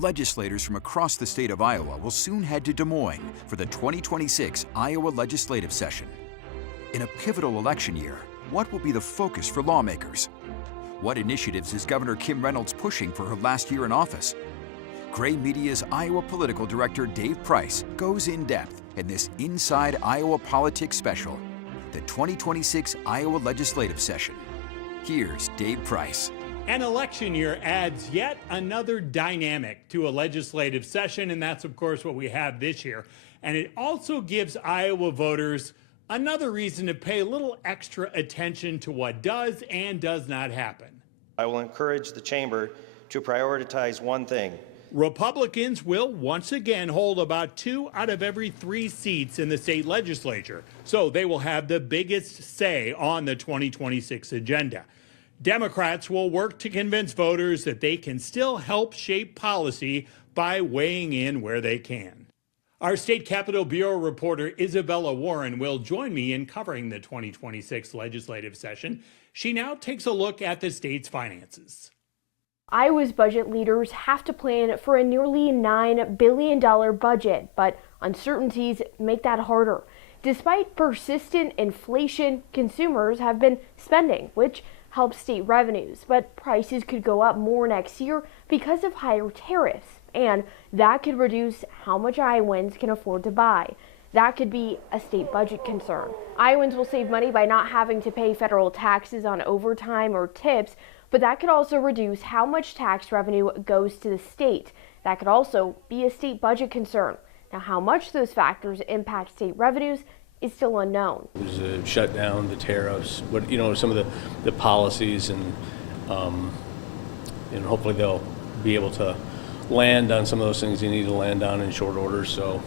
Legislators from across the state of Iowa will soon head to Des Moines for the 2026 Iowa legislative session. In a pivotal election year, what will be the focus for lawmakers? What initiatives is Governor Kim Reynolds pushing for her last year in office? Gray Media's Iowa political director Dave Price goes in depth in this Inside Iowa Politics special, the 2026 Iowa legislative session. Here's Dave Price. An election year adds yet another dynamic to a legislative session, and that's, of course, what we have this year. And it also gives Iowa voters another reason to pay a little extra attention to what does and does not happen. I will encourage the chamber to prioritize one thing. Republicans will once again hold about 2 out of every 3 seats in the state legislature, so they will have the biggest say on the 2026 agenda. Democrats will work to convince voters that they can still help shape policy by weighing in where they can. Our State Capitol Bureau reporter Isabella Warren will join me in covering the 2026 legislative session. She now takes a look at the state's finances. Iowa's budget leaders have to plan for a nearly $9 billion budget, but uncertainties make that harder. Despite persistent inflation, consumers have been spending, which helps state revenues, but prices could go up more next year because of higher tariffs, and that could reduce how much Iowans can afford to buy. That could be a state budget concern. Iowans will save money by not having to pay federal taxes on overtime or tips, but that could also reduce how much tax revenue goes to the state. That could also be a state budget concern. Now, how much those factors impact state revenues is still unknown. There's a shutdown, the tariffs, some of the policies, and hopefully they'll be able to land on some of those things they need to land on in short order, so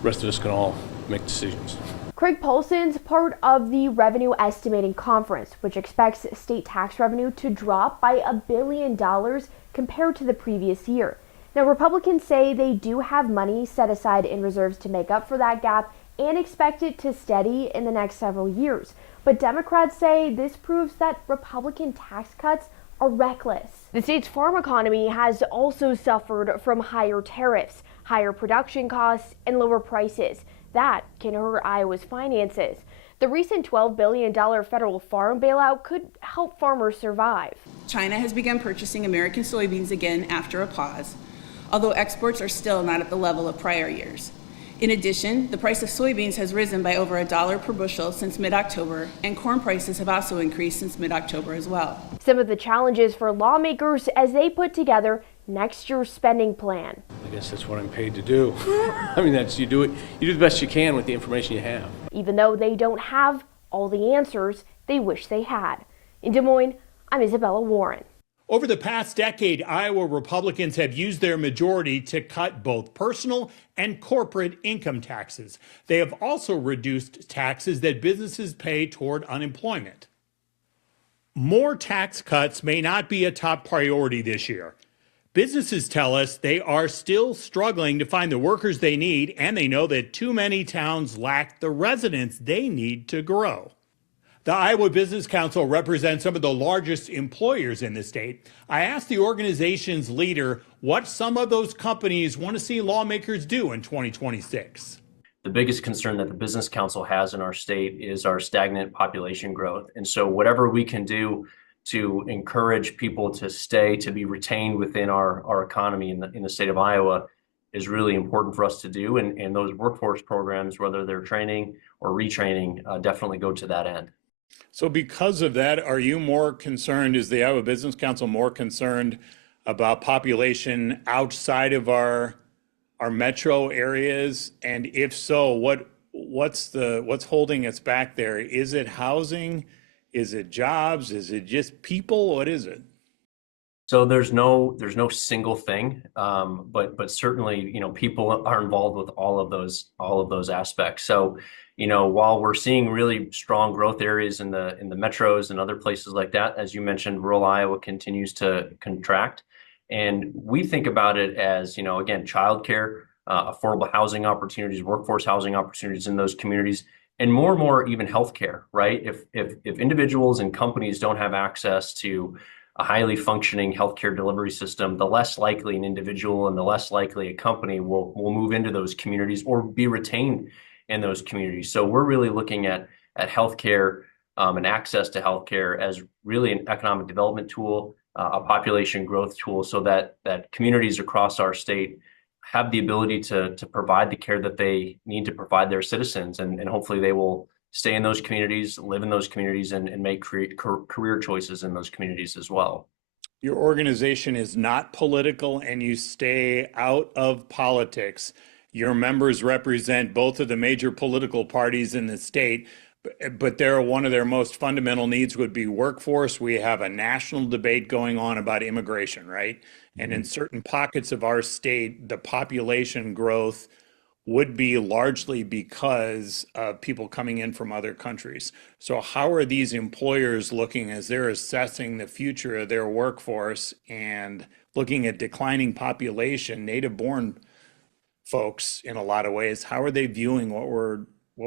the rest of us can all make decisions. Craig Paulson's part of the Revenue Estimating Conference, which expects state tax revenue to drop by $1 billion compared to the previous year. Now, Republicans say they do have money set aside in reserves to make up for that gap and expect it to steady in the next several years. But Democrats say this proves that Republican tax cuts are reckless. The state's farm economy has also suffered from higher tariffs, higher production costs, and lower prices. That can hurt Iowa's finances. The recent $12 billion federal farm bailout could help farmers survive. China has begun purchasing American soybeans again after a pause, although exports are still not at the level of prior years. In addition, the price of soybeans has risen by over $1 per bushel since mid-October, and corn prices have also increased since mid-October as well. Some of the challenges for lawmakers as they put together next year's spending plan. I guess that's what I'm paid to do. I mean, you do the best you can with the information you have. Even though they don't have all the answers they wish they had. In Des Moines, I'm Isabella Warren. Over the past decade, Iowa Republicans have used their majority to cut both personal and corporate income taxes. They have also reduced taxes that businesses pay toward unemployment. More tax cuts may not be a top priority this year. Businesses tell us they are still struggling to find the workers they need, and they know that too many towns lack the residents they need to grow. The Iowa Business Council represents some of the largest employers in the state. I asked the organization's leader what some of those companies want to see lawmakers do in 2026. The biggest concern that the Business Council has in our state is our stagnant population growth. And so whatever we can do to encourage people to stay, to be retained within our economy in the state of Iowa is really important for us to do. And those workforce programs, whether they're training or retraining, definitely go to that end. So because of that, are you more concerned, is the Iowa Business Council more concerned about population outside of our metro areas? And if so, what's holding us back there? Is it housing? Is it jobs? Is it just people? What is it? So there's no single thing, but certainly, people are involved with all of those aspects. So, while we're seeing really strong growth areas in the metros and other places like that, as you mentioned, rural Iowa continues to contract. And we think about it as, again, childcare, affordable housing opportunities, workforce housing opportunities in those communities, and more even healthcare, right? If individuals and companies don't have access to a highly functioning healthcare delivery system, the less likely an individual and the less likely a company will move into those communities or be retained in those communities. So we're really looking at healthcare and access to healthcare as really an economic development tool, a population growth tool, so that communities across our state have the ability to provide the care that they need to provide their citizens, and hopefully they will stay in those communities, live in those communities, and make career choices in those communities as well. Your organization is not political and you stay out of politics. Your members represent both of the major political parties in the state, but one of their most fundamental needs would be workforce. We have a national debate going on about immigration, right? And in certain pockets of our state, the population growth would be largely because of people coming in from other countries. So how are these employers looking as they're assessing the future of their workforce and looking at declining population, native-born folks in a lot of ways? How are they viewing what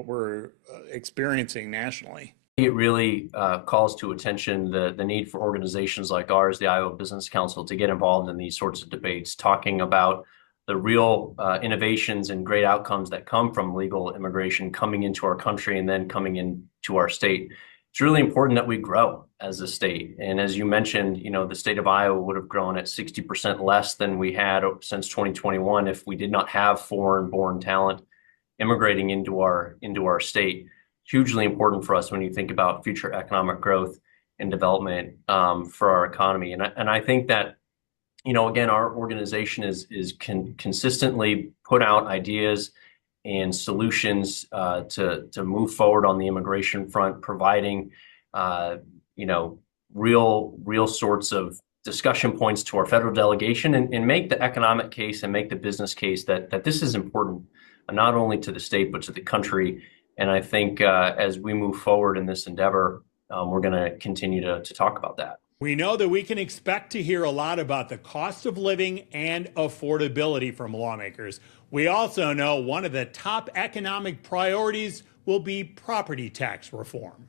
we're experiencing nationally? It really calls to attention the need for organizations like ours, the Iowa Business Council, to get involved in these sorts of debates, talking about the real innovations and great outcomes that come from legal immigration coming into our country and then coming into our state. It's really important that we grow as a state. And as you mentioned, the state of Iowa would have grown at 60% less than we had since 2021 if we did not have foreign-born talent immigrating into our state. Hugely important for us when you think about future economic growth and development for our economy. And I think that, again, our organization is consistently put out ideas and solutions to move forward on the immigration front, providing real sorts of discussion points to our federal delegation and make the economic case and make the business case that this is important, not only to the state, but to the country. And I think as we move forward in this endeavor, we're going to continue to talk about that. We know that we can expect to hear a lot about the cost of living and affordability from lawmakers. We also know one of the top economic priorities will be property tax reform.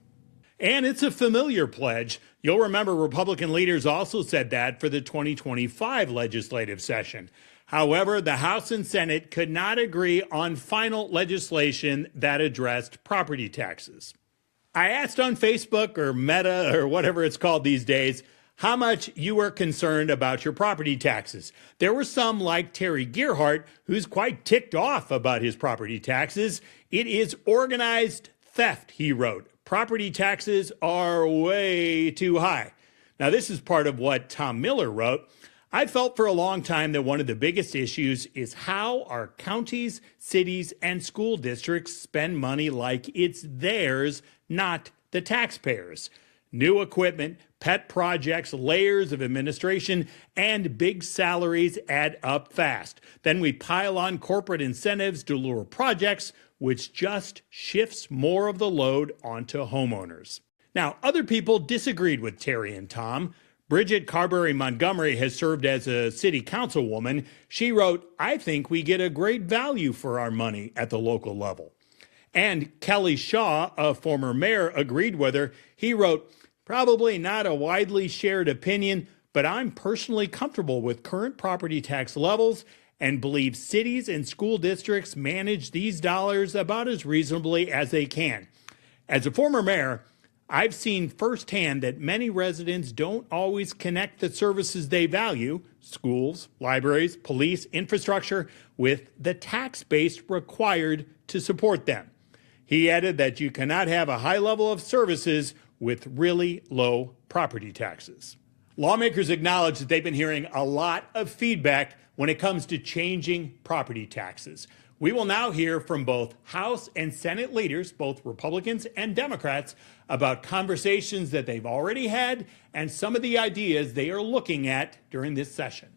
And it's a familiar pledge. You'll remember Republican leaders also said that for the 2025 legislative session. However, the House and Senate could not agree on final legislation that addressed property taxes. I asked on Facebook or Meta or whatever it's called these days, how much you were concerned about your property taxes. There were some like Terry Gearhart, who's quite ticked off about his property taxes. It is organized theft, he wrote. Property taxes are way too high. Now, this is part of what Tom Miller wrote. I felt for a long time that one of the biggest issues is how our counties, cities, and school districts spend money like it's theirs, not the taxpayers. New equipment, pet projects, layers of administration, and big salaries add up fast. Then we pile on corporate incentives to lure projects, which just shifts more of the load onto homeowners. Now, other people disagreed with Terry and Tom. Bridget Carberry Montgomery has served as a city councilwoman. She wrote, I think we get a great value for our money at the local level. And Kelly Shaw, a former mayor, agreed with her. He wrote, probably not a widely shared opinion, but I'm personally comfortable with current property tax levels and believe cities and school districts manage these dollars about as reasonably as they can. As a former mayor, I've seen firsthand that many residents don't always connect the services they value, schools, libraries, police, infrastructure, with the tax base required to support them. He added that you cannot have a high level of services with really low property taxes. Lawmakers acknowledge that they've been hearing a lot of feedback when it comes to changing property taxes. We will now hear from both House and Senate leaders, both Republicans and Democrats, about conversations that they've already had and some of the ideas they are looking at during this session.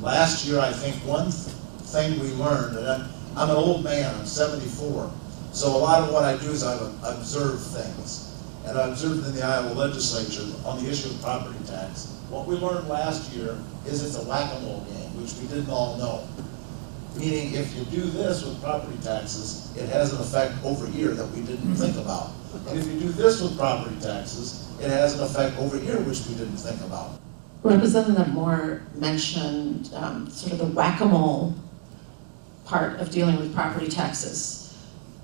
Last year, I think one thing we learned, and I'm an old man, I'm 74, so a lot of what I do is I observe things. And I observed in the Iowa legislature on the issue of property tax. What we learned last year is it's a whack-a-mole game, which we didn't all know. Meaning, if you do this with property taxes, it has an effect over here that we didn't think about. And if you do this with property taxes, it has an effect over here which we didn't think about. Representative Moore mentioned sort of the whack-a-mole part of dealing with property taxes.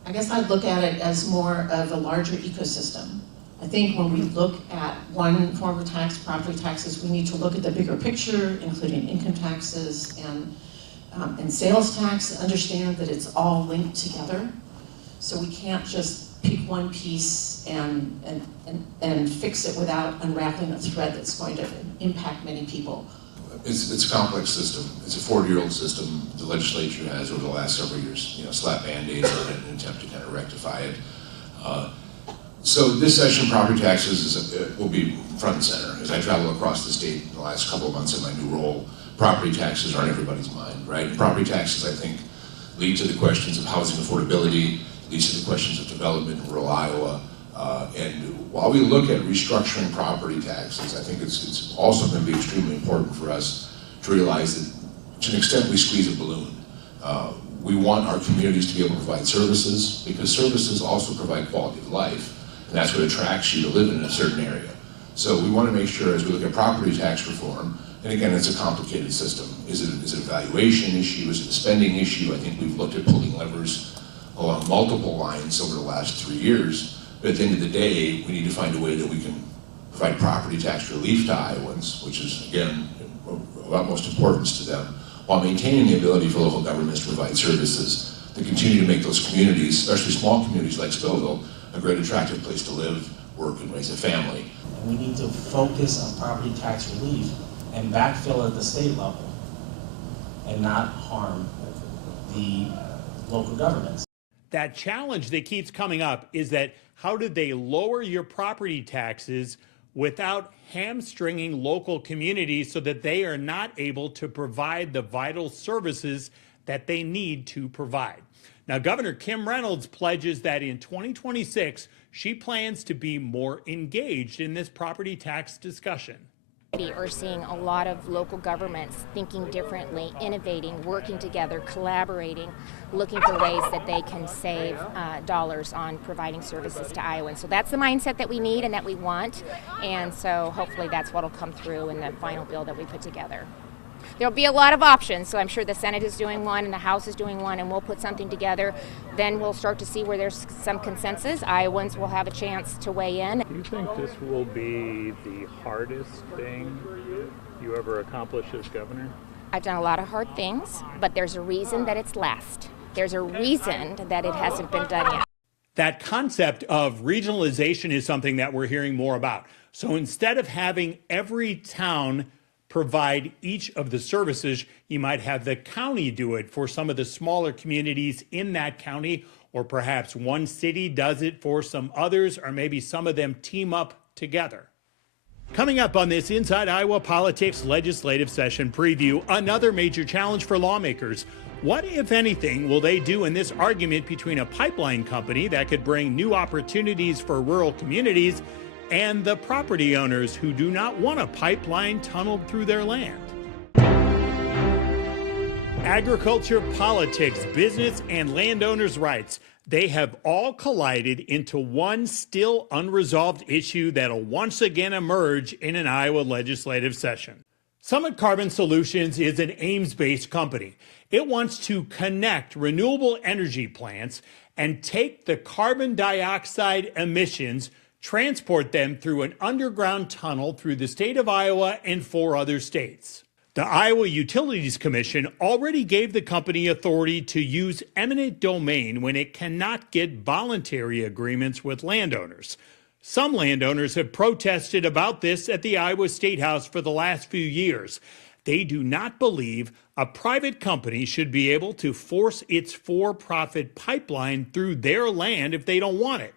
I guess I'd look at it as more of a larger ecosystem. I think when we look at one form of tax, property taxes, we need to look at the bigger picture, including income taxes and sales tax, understand that it's all linked together. So we can't just pick one piece and fix it without unraveling a thread that's going to impact many people. It's a complex system. It's a 40-year-old system the legislature has over the last several years, slap Band-Aids on it in an attempt to kind of rectify it. So this session, property taxes will be front and center. As I travel across the state in the last couple of months in my new role, property taxes are on everybody's mind, right? And property taxes, I think, lead to the questions of housing affordability, leads to the questions of development in rural Iowa. And while we look at restructuring property taxes, I think it's also going to be extremely important for us to realize that to an extent we squeeze a balloon. We want our communities to be able to provide services because services also provide quality of life. And that's what attracts you to live in a certain area. So we want to make sure as we look at property tax reform, and again, it's a complicated system. Is it a valuation issue? Is it a spending issue? I think we've looked at pulling levers along multiple lines over the last 3 years. But at the end of the day, we need to find a way that we can provide property tax relief to Iowans, which is, again, of utmost importance to them, while maintaining the ability for local governments to provide services that continue to make those communities, especially small communities like Stouffville, a great attractive place to live, work, and raise a family. We need to focus on property tax relief and backfill at the state level and not harm the local governments. That challenge that keeps coming up is that how do they lower your property taxes without hamstringing local communities so that they are not able to provide the vital services that they need to provide? Now, Governor Kim Reynolds pledges that in 2026, she plans to be more engaged in this property tax discussion. We're seeing a lot of local governments thinking differently, innovating, working together, collaborating, looking for ways that they can save dollars on providing services to Iowans. So that's the mindset that we need and that we want, and so hopefully that's what will come through in the final bill that we put together. There'll be a lot of options, so I'm sure the Senate is doing one and the House is doing one, and we'll put something together. Then we'll start to see where there's some consensus. Iowans will have a chance to weigh in. Do you think this will be the hardest thing you ever accomplish as governor? I've done a lot of hard things, but there's a reason that it's last. There's a reason that it hasn't been done yet. That concept of regionalization is something that we're hearing more about. So instead of having every town provide each of the services, you might have the county do it for some of the smaller communities in that county, or perhaps one city does it for some others, or maybe some of them team up together. Coming up on this Inside Iowa Politics legislative session preview, another major challenge for lawmakers. What, if anything, will they do in this argument between a pipeline company that could bring new opportunities for rural communities and the property owners who do not want a pipeline tunneled through their land? Agriculture, politics, business, and landowners' rights. They have all collided into one still unresolved issue that'll once again emerge in an Iowa legislative session. Summit Carbon Solutions is an Ames-based company. It wants to connect renewable energy plants and take the carbon dioxide emissions, transport them through an underground tunnel through the state of Iowa and 4 other states. The Iowa Utilities Commission already gave the company authority to use eminent domain when it cannot get voluntary agreements with landowners. Some landowners have protested about this at the Iowa State House for the last few years. They do not believe a private company should be able to force its for-profit pipeline through their land if they don't want it.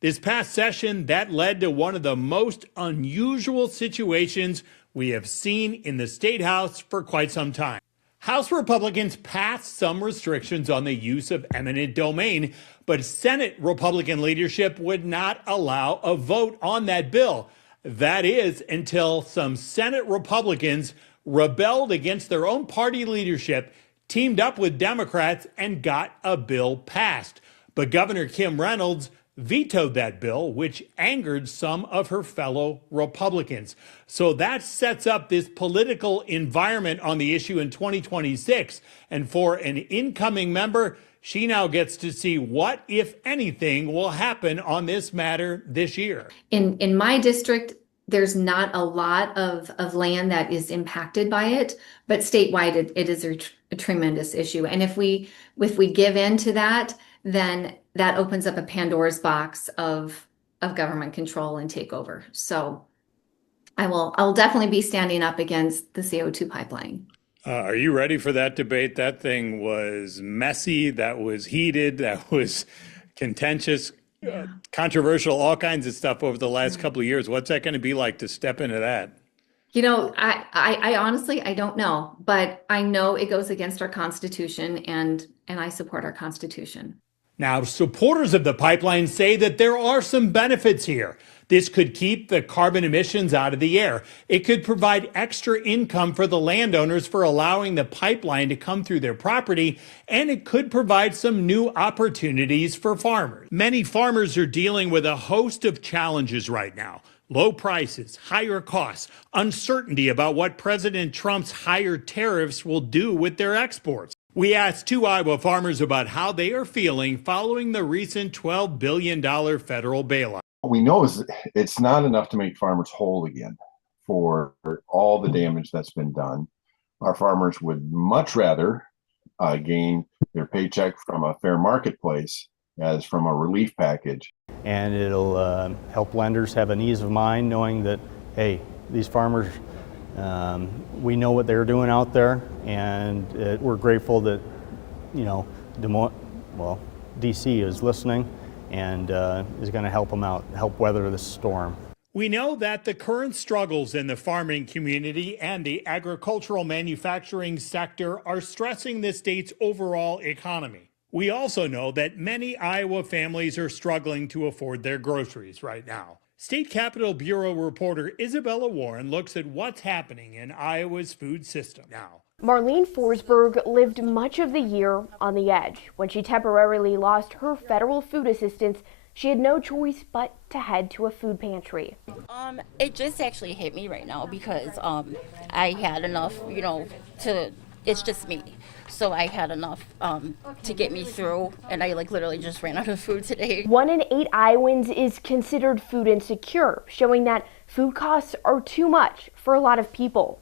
This past session, that led to one of the most unusual situations we have seen in the State House for quite some time. House Republicans passed some restrictions on the use of eminent domain, but Senate Republican leadership would not allow a vote on that bill. That is until some Senate Republicans rebelled against their own party leadership, teamed up with Democrats, and got a bill passed. But Governor Kim Reynolds vetoed that bill, which angered some of her fellow Republicans. So that sets up this political environment on the issue in 2026. And for an incoming member, she now gets to see what, if anything, will happen on this matter this year. In my district, there's not a lot of land that is impacted by it, but statewide it is a tremendous issue. And if we give in to that, then that opens up a Pandora's box of government control and takeover. So I'll definitely be standing up against the CO2 pipeline. Are you ready for that debate? That thing was messy, that was heated, that was contentious, controversial, all kinds of stuff over the last couple of years. What's that going to be like to step into that? You know, I honestly, I don't know, but I know it goes against our Constitution, and I support our Constitution. Now, supporters of the pipeline say that there are some benefits here. This could keep the carbon emissions out of the air. It could provide extra income for the landowners for allowing the pipeline to come through their property, and it could provide some new opportunities for farmers. Many farmers are dealing with a host of challenges right now. Low prices, higher costs, uncertainty about what President Trump's higher tariffs will do with their exports. We asked 2 Iowa farmers about how they are feeling following the recent $12 billion federal bailout. What we know is it's not enough to make farmers whole again for all the damage that's been done. Our farmers would much rather gain their paycheck from a fair marketplace as from a relief package. And it'll help lenders have an ease of mind knowing that, hey, these farmers, we know what they're doing out there, and we're grateful that, DC is listening and is going to help them out, help weather this storm. We know that the current struggles in the farming community and the agricultural manufacturing sector are stressing the state's overall economy. We also know that many Iowa families are struggling to afford their groceries right now. State Capitol Bureau reporter Isabella Warren looks at what's happening in Iowa's food system now. Marlene Forsberg lived much of the year on the edge. When she temporarily lost her federal food assistance, she had no choice but to head to a food pantry. It just actually hit me right now because I had enough, it's just me. So I had enough to get me through, and I literally just ran out of food today. 1 in 8 Iowans is considered food insecure, showing that food costs are too much for a lot of people.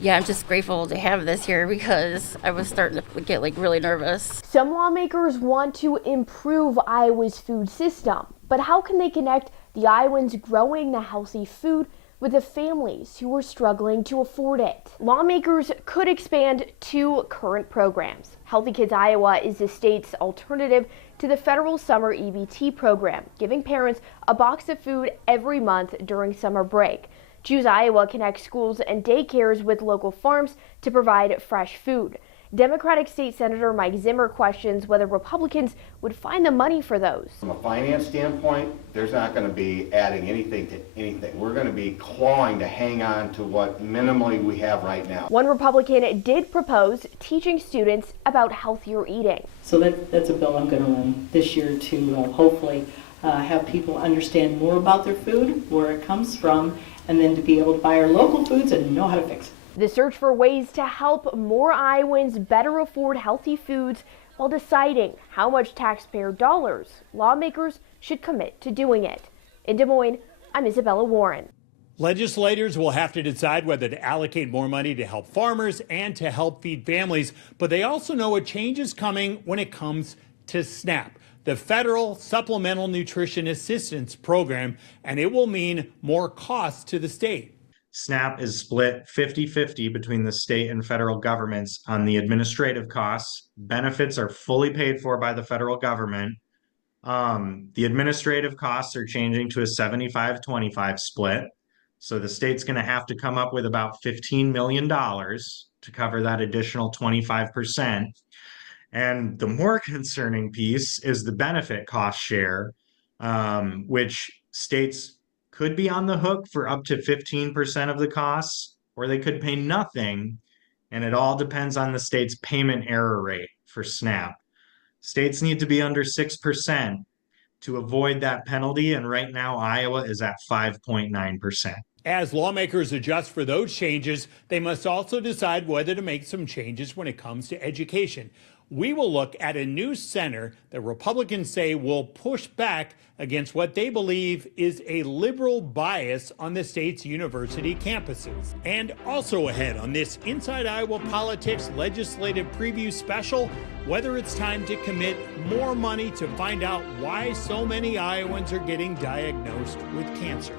Yeah, I'm just grateful to have this here because I was starting to get really nervous. Some lawmakers want to improve Iowa's food system, but how can they connect the Iowans growing the healthy food with the families who are struggling to afford it? Lawmakers could expand 2 current programs. Healthy Kids Iowa is the state's alternative to the federal summer EBT program, giving parents a box of food every month during summer break. Choose Iowa connects schools and daycares with local farms to provide fresh food. Democratic State Senator Mike Zimmer questions whether Republicans would find the money for those. From a finance standpoint, there's not going to be adding anything to anything. We're going to be clawing to hang on to what minimally we have right now. One Republican did propose teaching students about healthier eating. So that's a bill I'm going to run this year to hopefully have people understand more about their food, where it comes from, and then to be able to buy our local foods and know how to fix it. The search for ways to help more Iowans better afford healthy foods while deciding how much taxpayer dollars lawmakers should commit to doing it. In Des Moines, I'm Isabella Warren. Legislators will have to decide whether to allocate more money to help farmers and to help feed families, but they also know a change is coming when it comes to SNAP, the Federal Supplemental Nutrition Assistance Program, and it will mean more costs to the state. SNAP is split 50-50 between the state and federal governments on the administrative costs. Benefits are fully paid for by the federal government. The administrative costs are changing to a 75-25 split. So the state's going to have to come up with about $15 million to cover that additional 25%. And the more concerning piece is the benefit cost share, which states could be on the hook for up to 15% of the costs, or they could pay nothing. And it all depends on the state's payment error rate for SNAP. States need to be under 6%. to avoid that penalty. And right now, Iowa is at 5.9%. As lawmakers adjust for those changes, they must also decide whether to make some changes when it comes to education. We will look at a new center that Republicans say will push back against what they believe is a liberal bias on the state's university campuses. And also ahead on this Inside Iowa Politics legislative preview special, whether it's time to commit more money to find out why so many Iowans are getting diagnosed with cancer.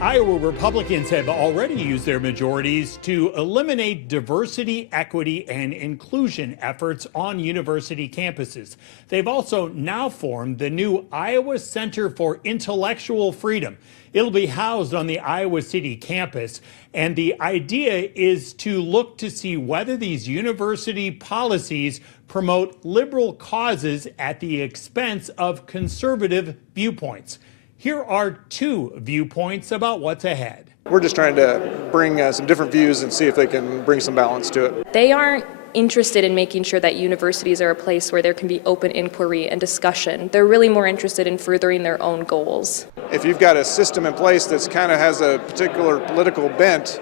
Iowa Republicans have already used their majorities to eliminate diversity, equity, and inclusion efforts on university campuses. They've also now formed the new Iowa Center for Intellectual Freedom. It'll be housed on the Iowa City campus, and the idea is to look to see whether these university policies promote liberal causes at the expense of conservative viewpoints. Here are two viewpoints about what's ahead. We're just trying to bring some different views and see if they can bring some balance to it. They aren't interested in making sure that universities are a place where there can be open inquiry and discussion. They're really more interested in furthering their own goals. If you've got a system in place that's kind of has a particular political bent,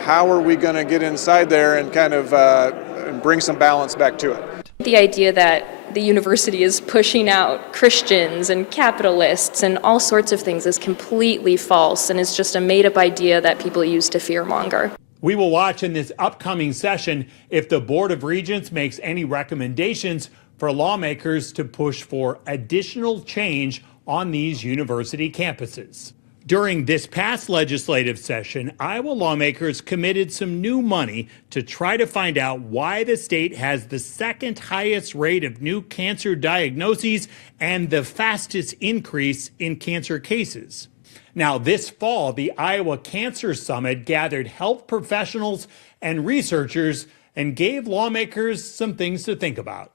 how are we going to get inside there and kind of bring some balance back to it? The idea that the university is pushing out Christians and capitalists and all sorts of things is completely false and is just a made-up idea that people use to fearmonger. We will watch in this upcoming session if the Board of Regents makes any recommendations for lawmakers to push for additional change on these university campuses. During this past legislative session, Iowa lawmakers committed some new money to try to find out why the state has the second highest rate of new cancer diagnoses and the fastest increase in cancer cases. Now, this fall, the Iowa Cancer Summit gathered health professionals and researchers and gave lawmakers some things to think about.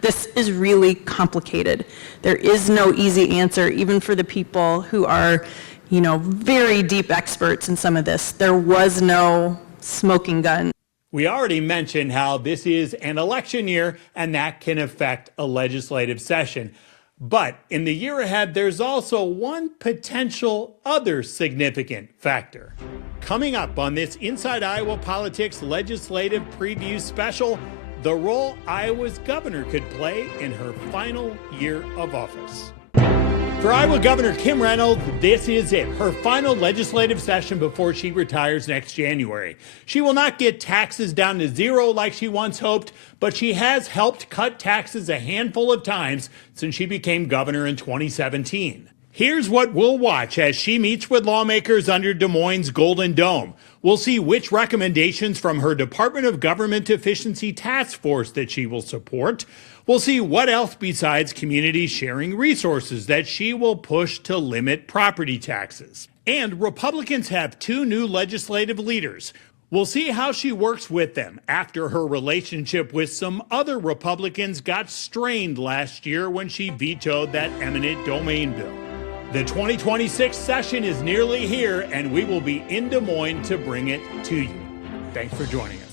This is really complicated. There is no easy answer, even for the people who are, very deep experts in some of this. There was no smoking gun. We already mentioned how this is an election year and that can affect a legislative session. But in the year ahead, there's also one potential other significant factor. Coming up on this Inside Iowa Politics legislative preview special, the role Iowa's governor could play in her final year of office. For Iowa Governor Kim Reynolds, this is it, her final legislative session before she retires next January. She will not get taxes down to zero like she once hoped, but she has helped cut taxes a handful of times since she became governor in 2017. Here's what we'll watch as she meets with lawmakers under Des Moines' Golden Dome. We'll see which recommendations from her Department of Government Efficiency task force that she will support. We'll see what else besides communities sharing resources that she will push to limit property taxes. And Republicans have two new legislative leaders. We'll see how she works with them after her relationship with some other Republicans got strained last year when she vetoed that eminent domain bill. The 2026 session is nearly here, and we will be in Des Moines to bring it to you. Thanks for joining us.